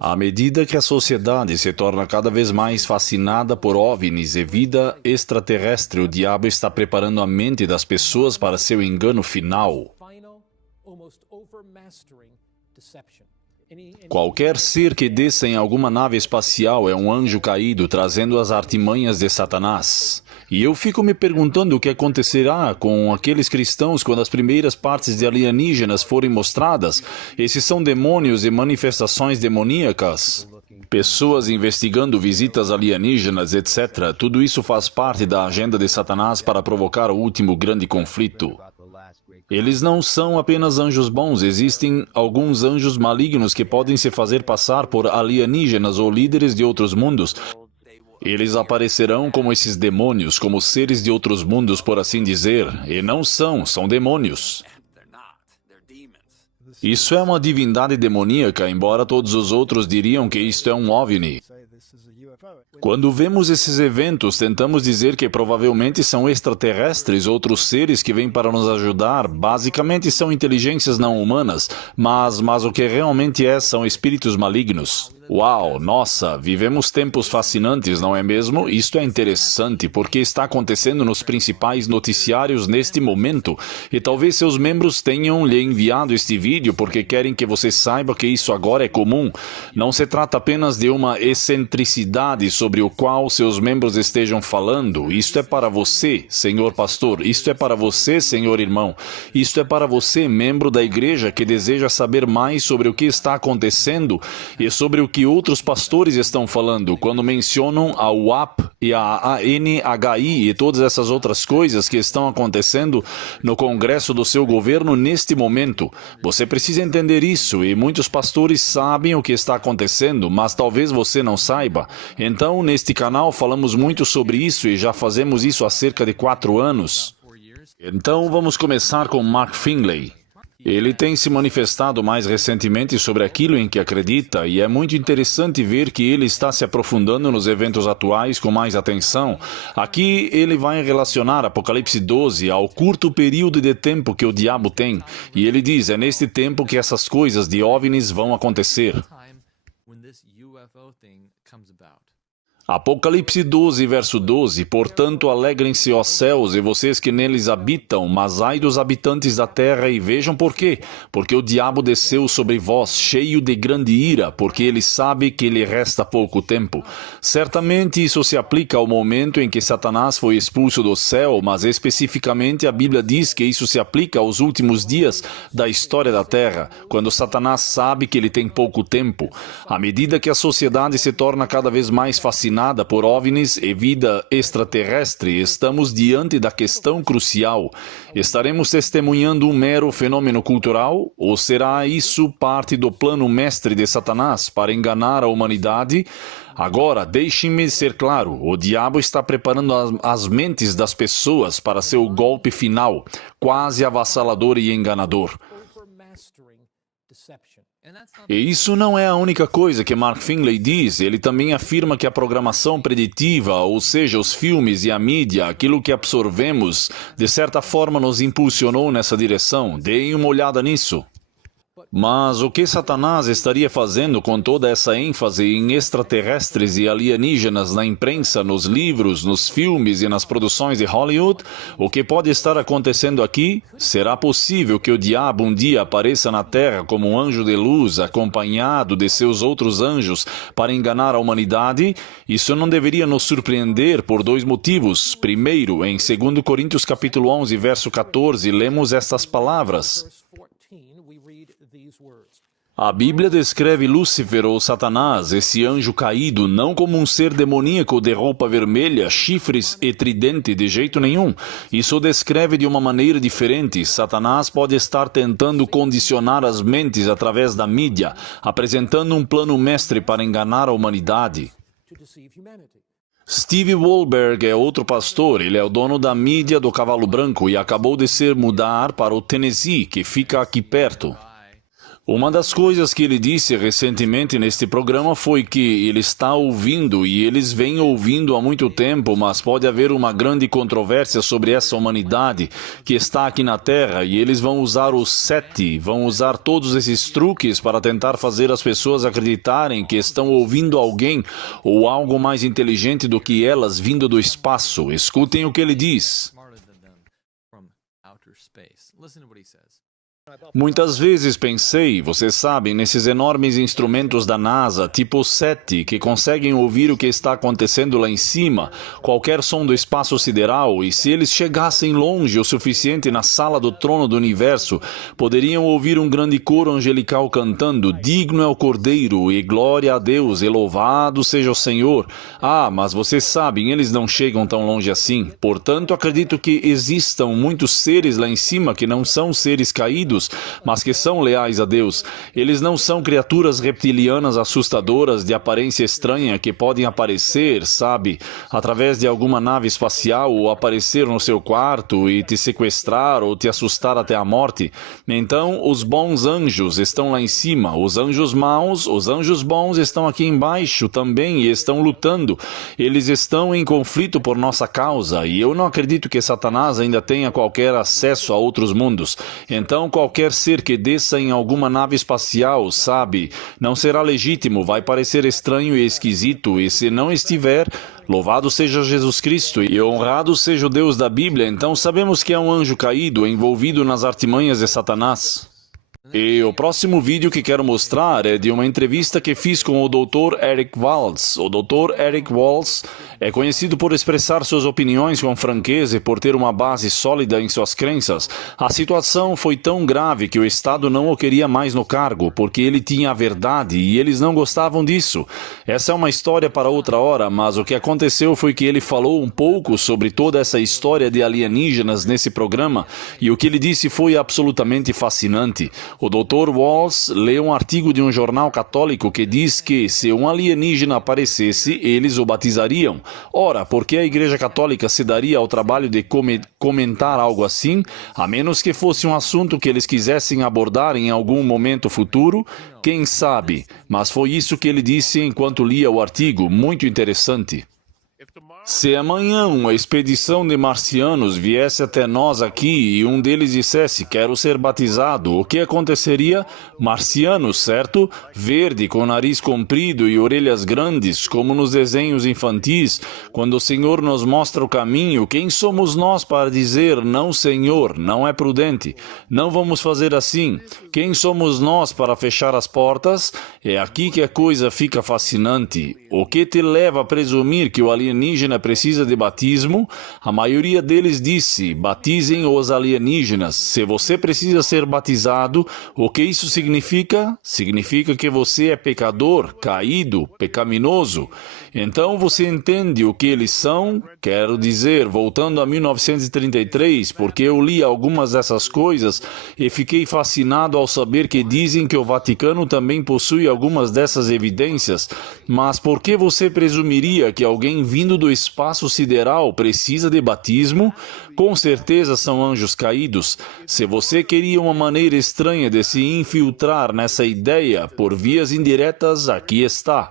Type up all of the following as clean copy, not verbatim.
À medida que a sociedade se torna cada vez mais fascinada por OVNIs e vida extraterrestre, o diabo está preparando a mente das pessoas para seu engano final. Qualquer ser que desça em alguma nave espacial é um anjo caído trazendo as artimanhas de Satanás. E eu fico me perguntando o que acontecerá com aqueles cristãos quando as primeiras partes de alienígenas forem mostradas. Esses são demônios e manifestações demoníacas. Pessoas investigando visitas alienígenas, etc. Tudo isso faz parte da agenda de Satanás para provocar o último grande conflito. Eles não são apenas anjos bons, existem alguns anjos malignos que podem se fazer passar por alienígenas ou líderes de outros mundos. Eles aparecerão como esses demônios, como seres de outros mundos, por assim dizer, e não são demônios. Isso é uma divindade demoníaca, embora todos os outros diriam que isto é um OVNI. Quando vemos esses eventos, tentamos dizer que provavelmente são extraterrestres, outros seres que vêm para nos ajudar. Basicamente são inteligências não humanas, mas o que realmente são espíritos malignos. Uau, nossa, vivemos tempos fascinantes, não é mesmo? Isto é interessante, porque está acontecendo nos principais noticiários neste momento. E talvez seus membros tenham lhe enviado este vídeo porque querem que você saiba que isso agora é comum. Não se trata apenas de uma excentricidade sobre o qual seus membros estejam falando. Isto é para você, senhor pastor. Isto é para você, senhor irmão. Isto é para você, membro da igreja, que deseja saber mais sobre o que está acontecendo e sobre o que outros pastores estão falando quando mencionam a UAP e a ANHI e todas essas outras coisas que estão acontecendo no Congresso do seu governo neste momento. Você precisa entender isso, e muitos pastores sabem o que está acontecendo, mas talvez você não saiba. Então, neste canal falamos muito sobre isso e já fazemos isso há cerca de 4 anos. Então, vamos começar com Mark Finley. Ele tem se manifestado mais recentemente sobre aquilo em que acredita, e é muito interessante ver que ele está se aprofundando nos eventos atuais com mais atenção. Aqui ele vai relacionar Apocalipse 12 ao curto período de tempo que o diabo tem, e ele diz, é neste tempo que essas coisas de OVNIs vão acontecer. Apocalipse 12, verso 12. Portanto, alegrem-se, ó céus, e vocês que neles habitam, mas ai dos habitantes da terra, e vejam por quê. Porque o diabo desceu sobre vós, cheio de grande ira, porque ele sabe que lhe resta pouco tempo. Certamente isso se aplica ao momento em que Satanás foi expulso do céu, mas especificamente a Bíblia diz que isso se aplica aos últimos dias da história da terra, quando Satanás sabe que ele tem pouco tempo. À medida que a sociedade se torna cada vez mais fascinada por OVNIs e vida extraterrestre, estamos diante da questão crucial. Estaremos testemunhando um mero fenômeno cultural? Ou será isso parte do plano mestre de Satanás para enganar a humanidade? Agora, deixem-me ser claro, o diabo está preparando as mentes das pessoas para seu golpe final, quase avassalador e enganador. E isso não é a única coisa que Mark Finley diz. Ele também afirma que a programação preditiva, ou seja, os filmes e a mídia, aquilo que absorvemos, de certa forma nos impulsionou nessa direção. Deem uma olhada nisso. Mas o que Satanás estaria fazendo com toda essa ênfase em extraterrestres e alienígenas na imprensa, nos livros, nos filmes e nas produções de Hollywood? O que pode estar acontecendo aqui? Será possível que o diabo um dia apareça na Terra como um anjo de luz, acompanhado de seus outros anjos, para enganar a humanidade? Isso não deveria nos surpreender por 2 motivos. Primeiro, em 2 Coríntios capítulo 11, verso 14, lemos estas palavras. A Bíblia descreve Lúcifer ou Satanás, esse anjo caído, não como um ser demoníaco de roupa vermelha, chifres e tridente, de jeito nenhum. Isso o descreve de uma maneira diferente. Satanás pode estar tentando condicionar as mentes através da mídia, apresentando um plano mestre para enganar a humanidade. Steve Wohlberg é outro pastor. Ele é o dono da mídia do Cavalo Branco e acabou de se mudar para o Tennessee, que fica aqui perto. Uma das coisas que ele disse recentemente neste programa foi que ele está ouvindo e eles vêm ouvindo há muito tempo, mas pode haver uma grande controvérsia sobre essa humanidade que está aqui na Terra e eles vão usar os 7, vão usar todos esses truques para tentar fazer as pessoas acreditarem que estão ouvindo alguém ou algo mais inteligente do que elas vindo do espaço. Escutem o que ele diz. Muitas vezes pensei, vocês sabem, nesses enormes instrumentos da NASA, tipo 7, que conseguem ouvir o que está acontecendo lá em cima, qualquer som do espaço sideral, e se eles chegassem longe o suficiente na sala do trono do universo, poderiam ouvir um grande coro angelical cantando, digno é o Cordeiro, e glória a Deus, e louvado seja o Senhor. Ah, mas vocês sabem, eles não chegam tão longe assim. Portanto, acredito que existam muitos seres lá em cima que não são seres caídos, mas que são leais a Deus. Eles não são criaturas reptilianas assustadoras de aparência estranha que podem aparecer, sabe, através de alguma nave espacial ou aparecer no seu quarto e te sequestrar ou te assustar até a morte. Então, os bons anjos estão lá em cima, os anjos maus, os anjos bons estão aqui embaixo também e estão lutando. Eles estão em conflito por nossa causa e eu não acredito que Satanás ainda tenha qualquer acesso a outros mundos. Então, qualquer ser que desça em alguma nave espacial, sabe, não será legítimo, vai parecer estranho e esquisito, e se não estiver, louvado seja Jesus Cristo e honrado seja o Deus da Bíblia, então sabemos que é um anjo caído envolvido nas artimanhas de Satanás. E o próximo vídeo que quero mostrar é de uma entrevista que fiz com o Dr. Eric Walls. O Dr. Eric Walls é conhecido por expressar suas opiniões com franqueza e por ter uma base sólida em suas crenças. A situação foi tão grave que o Estado não o queria mais no cargo, porque ele tinha a verdade e eles não gostavam disso. Essa é uma história para outra hora, mas o que aconteceu foi que ele falou um pouco sobre toda essa história de alienígenas nesse programa e o que ele disse foi absolutamente fascinante. O Dr. Walls leu um artigo de um jornal católico que diz que, se um alienígena aparecesse, eles o batizariam. Ora, por que a Igreja Católica se daria ao trabalho de comentar algo assim, a menos que fosse um assunto que eles quisessem abordar em algum momento futuro? Quem sabe? Mas foi isso que ele disse enquanto lia o artigo, muito interessante. Se amanhã uma expedição de marcianos viesse até nós aqui e um deles dissesse, quero ser batizado, o que aconteceria? Marcianos, certo? Verde, com nariz comprido e orelhas grandes, como nos desenhos infantis. Quando o Senhor nos mostra o caminho, quem somos nós para dizer, não, Senhor, não é prudente, não vamos fazer assim? Quem somos nós para fechar as portas? É aqui que a coisa fica fascinante. O que te leva a presumir que o alienígena precisa de batismo? A maioria deles disse, batizem os alienígenas. Se você precisa ser batizado, o que isso significa? Significa que você é pecador, caído, pecaminoso. Então você entende o que eles são? Quero dizer, voltando a 1933, porque eu li algumas dessas coisas e fiquei fascinado ao saber que dizem que o Vaticano também possui algumas dessas evidências. Mas por que você presumiria que alguém vindo do espaço sideral precisa de batismo? Com certeza são anjos caídos. Se você queria uma maneira estranha de se infiltrar nessa ideia por vias indiretas, aqui está.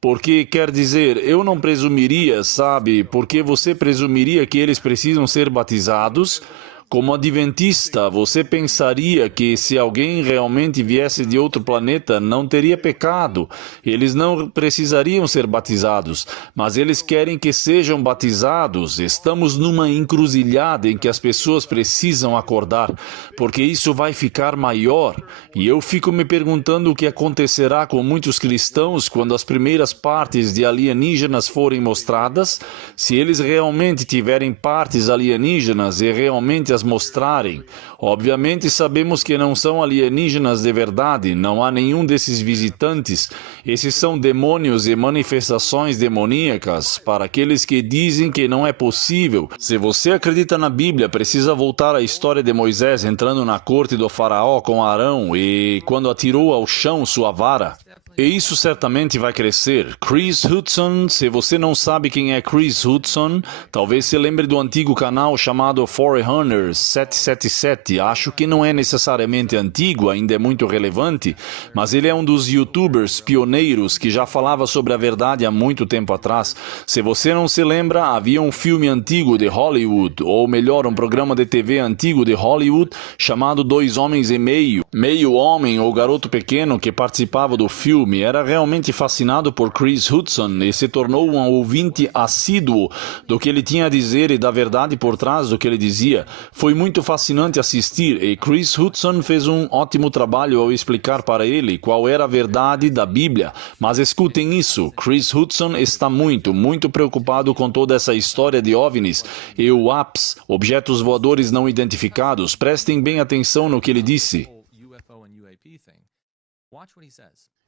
Porque, quer dizer, eu não presumiria, sabe, porque você presumiria que eles precisam ser batizados? Como adventista, você pensaria que se alguém realmente viesse de outro planeta, não teria pecado. Eles não precisariam ser batizados, mas eles querem que sejam batizados. Estamos numa encruzilhada em que as pessoas precisam acordar, porque isso vai ficar maior. E eu fico me perguntando o que acontecerá com muitos cristãos quando as primeiras partes de alienígenas forem mostradas. Se eles realmente tiverem partes alienígenas e realmente as mostrarem. Obviamente sabemos que não são alienígenas de verdade, não há nenhum desses visitantes. Esses são demônios e manifestações demoníacas para aqueles que dizem que não é possível. Se você acredita na Bíblia, precisa voltar à história de Moisés entrando na corte do faraó com Arão e quando atirou ao chão sua vara. E isso certamente vai crescer. Chris Hudson, se você não sabe quem é Chris Hudson, talvez se lembre do antigo canal chamado Forerunners 777. Acho que não é necessariamente antigo, ainda é muito relevante, mas ele é um dos youtubers pioneiros que já falava sobre a verdade há muito tempo atrás. Se você não se lembra, havia um filme antigo de Hollywood, ou melhor, um programa de TV antigo de Hollywood chamado Dois Homens e Meio. Meio homem ou garoto pequeno que participava do filme era realmente fascinado por Chris Hudson e se tornou um ouvinte assíduo do que ele tinha a dizer e da verdade por trás do que ele dizia. Foi muito fascinante assistir e Chris Hudson fez um ótimo trabalho ao explicar para ele qual era a verdade da Bíblia. Mas escutem isso, Chris Hudson está muito preocupado com toda essa história de OVNIs e UAPs, objetos voadores não identificados. Prestem bem atenção no que ele disse.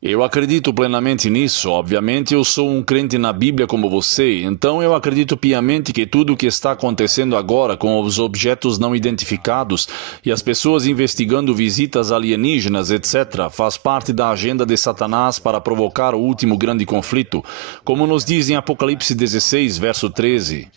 Eu acredito plenamente nisso. Obviamente, eu sou um crente na Bíblia como você, então eu acredito piamente que tudo o que está acontecendo agora com os objetos não identificados e as pessoas investigando visitas alienígenas, etc., faz parte da agenda de Satanás para provocar o último grande conflito, como nos diz em Apocalipse 16, verso 13.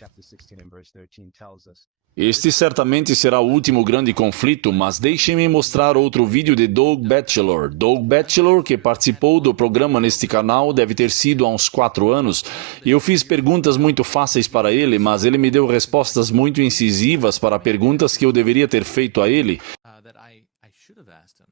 Este certamente será o último grande conflito, mas deixem-me mostrar outro vídeo de Doug Batchelor. Doug Batchelor, que participou do programa neste canal, deve ter sido há uns 4 anos. Eu fiz perguntas muito fáceis para ele, mas ele me deu respostas muito incisivas para perguntas que eu deveria ter feito a ele.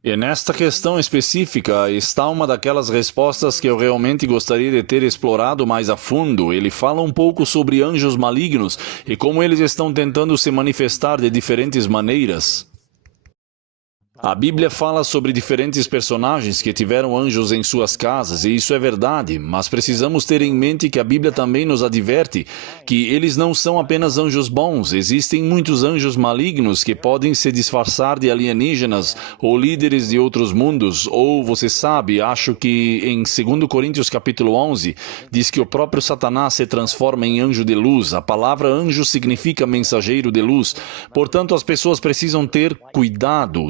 E nesta questão específica está uma daquelas respostas que eu realmente gostaria de ter explorado mais a fundo. Ele fala um pouco sobre anjos malignos e como eles estão tentando se manifestar de diferentes maneiras. A Bíblia fala sobre diferentes personagens que tiveram anjos em suas casas, e isso é verdade, mas precisamos ter em mente que a Bíblia também nos adverte que eles não são apenas anjos bons, existem muitos anjos malignos que podem se disfarçar de alienígenas ou líderes de outros mundos, ou você sabe, acho que em 2 Coríntios capítulo 11, diz que o próprio Satanás se transforma em anjo de luz. A palavra anjo significa mensageiro de luz, portanto as pessoas precisam ter cuidado.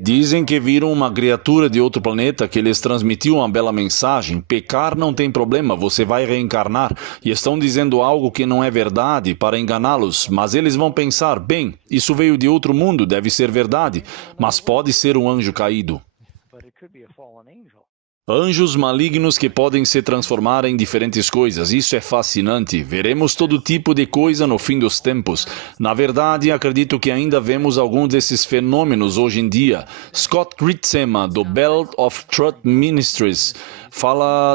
Dizem que viram uma criatura de outro planeta que lhes transmitiu uma bela mensagem. Pecar não tem problema, você vai reencarnar. E estão dizendo algo que não é verdade para enganá-los. Mas eles vão pensar, bem, isso veio de outro mundo, deve ser verdade. Mas pode ser um anjo caído. Anjos malignos que podem se transformar em diferentes coisas. Isso é fascinante. Veremos todo tipo de coisa no fim dos tempos. Na verdade, acredito que ainda vemos alguns desses fenômenos hoje em dia. Scott Ritzema, do Belt of Truth Ministries,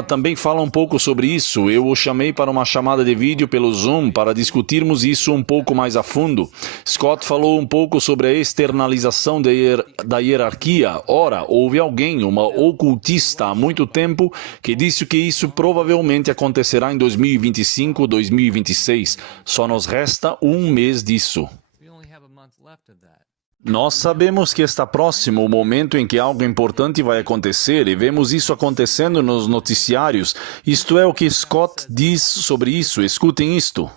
também fala um pouco sobre isso. Eu o chamei para uma chamada de vídeo pelo Zoom para discutirmos isso um pouco mais a fundo. Scott falou um pouco sobre a externalização da hierarquia. Ora, houve alguém, uma ocultista há muito tempo, que disse que isso provavelmente acontecerá em 2025 ou 2026. Só nos resta um mês disso. Nós sabemos que está próximo o momento em que algo importante vai acontecer e vemos isso acontecendo nos noticiários. Isto é o que Scott diz sobre isso. Escutem isto.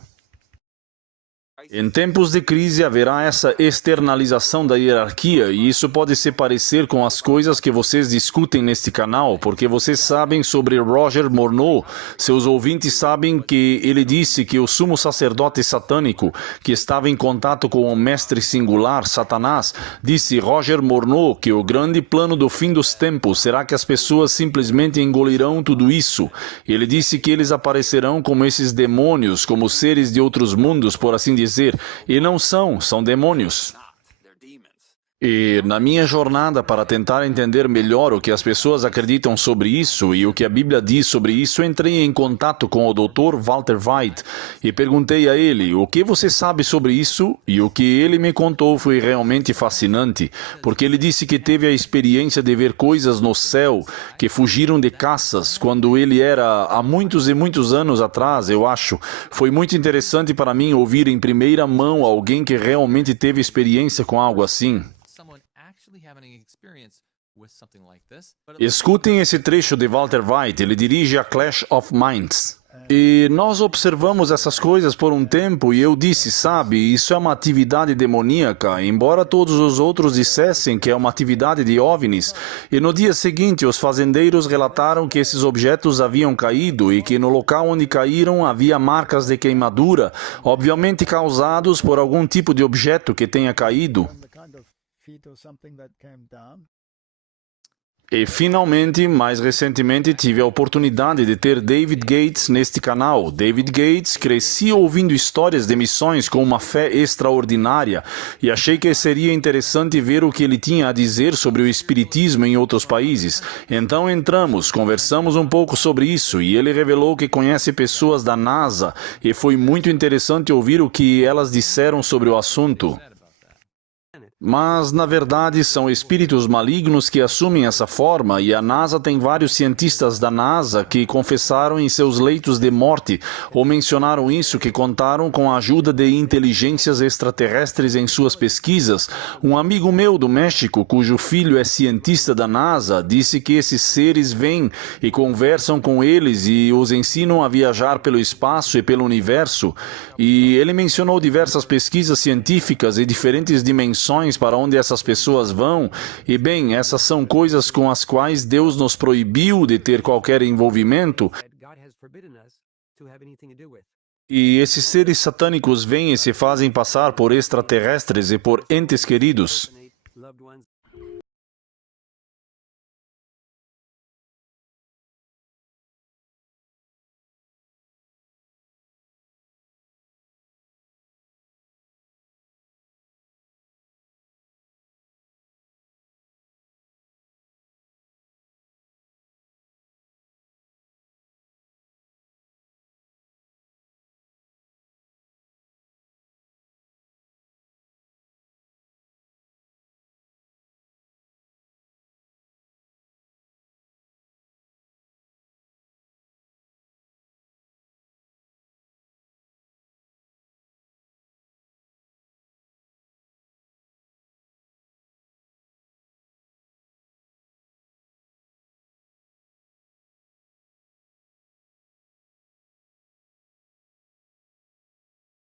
Em tempos de crise haverá essa externalização da hierarquia e isso pode se parecer com as coisas que vocês discutem neste canal, porque vocês sabem sobre Roger Morneau. Seus ouvintes sabem que ele disse que o sumo sacerdote satânico, que estava em contato com o mestre singular, Satanás, disse Roger Morneau que o grande plano do fim dos tempos será que as pessoas simplesmente engolirão tudo isso. Ele disse que eles aparecerão como esses demônios, como seres de outros mundos, por assim dizer. E não são demônios. E na minha jornada para tentar entender melhor o que as pessoas acreditam sobre isso e o que a Bíblia diz sobre isso, entrei em contato com o Dr. Walter White e perguntei a ele o que você sabe sobre isso, e o que ele me contou foi realmente fascinante, porque ele disse que teve a experiência de ver coisas no céu que fugiram de caças quando ele era há muitos e muitos anos atrás, eu acho. Foi muito interessante para mim ouvir em primeira mão alguém que realmente teve experiência com algo assim. Escutem esse trecho de Walter White, ele dirige a Clash of Minds. E nós observamos essas coisas por um tempo e eu disse, sabe, isso é uma atividade demoníaca, embora todos os outros dissessem que é uma atividade de OVNIs. E no dia seguinte, os fazendeiros relataram que esses objetos haviam caído e que no local onde caíram havia marcas de queimadura, obviamente causados por algum tipo de objeto que tenha caído. E finalmente, mais recentemente, tive a oportunidade de ter David Gates neste canal. David Gates crescia ouvindo histórias de missões com uma fé extraordinária e achei que seria interessante ver o que ele tinha a dizer sobre o espiritismo em outros países. Então entramos, conversamos um pouco sobre isso e ele revelou que conhece pessoas da NASA e foi muito interessante ouvir o que elas disseram sobre o assunto. Mas, na verdade, são espíritos malignos que assumem essa forma e a NASA tem vários cientistas da NASA que confessaram em seus leitos de morte ou mencionaram isso, que contaram com a ajuda de inteligências extraterrestres em suas pesquisas. Um amigo meu do México, cujo filho é cientista da NASA, disse que esses seres vêm e conversam com eles e os ensinam a viajar pelo espaço e pelo universo. E ele mencionou diversas pesquisas científicas e diferentes dimensões para onde essas pessoas vão, e bem, essas são coisas com as quais Deus nos proibiu de ter qualquer envolvimento. E esses seres satânicos vêm e se fazem passar por extraterrestres e por entes queridos.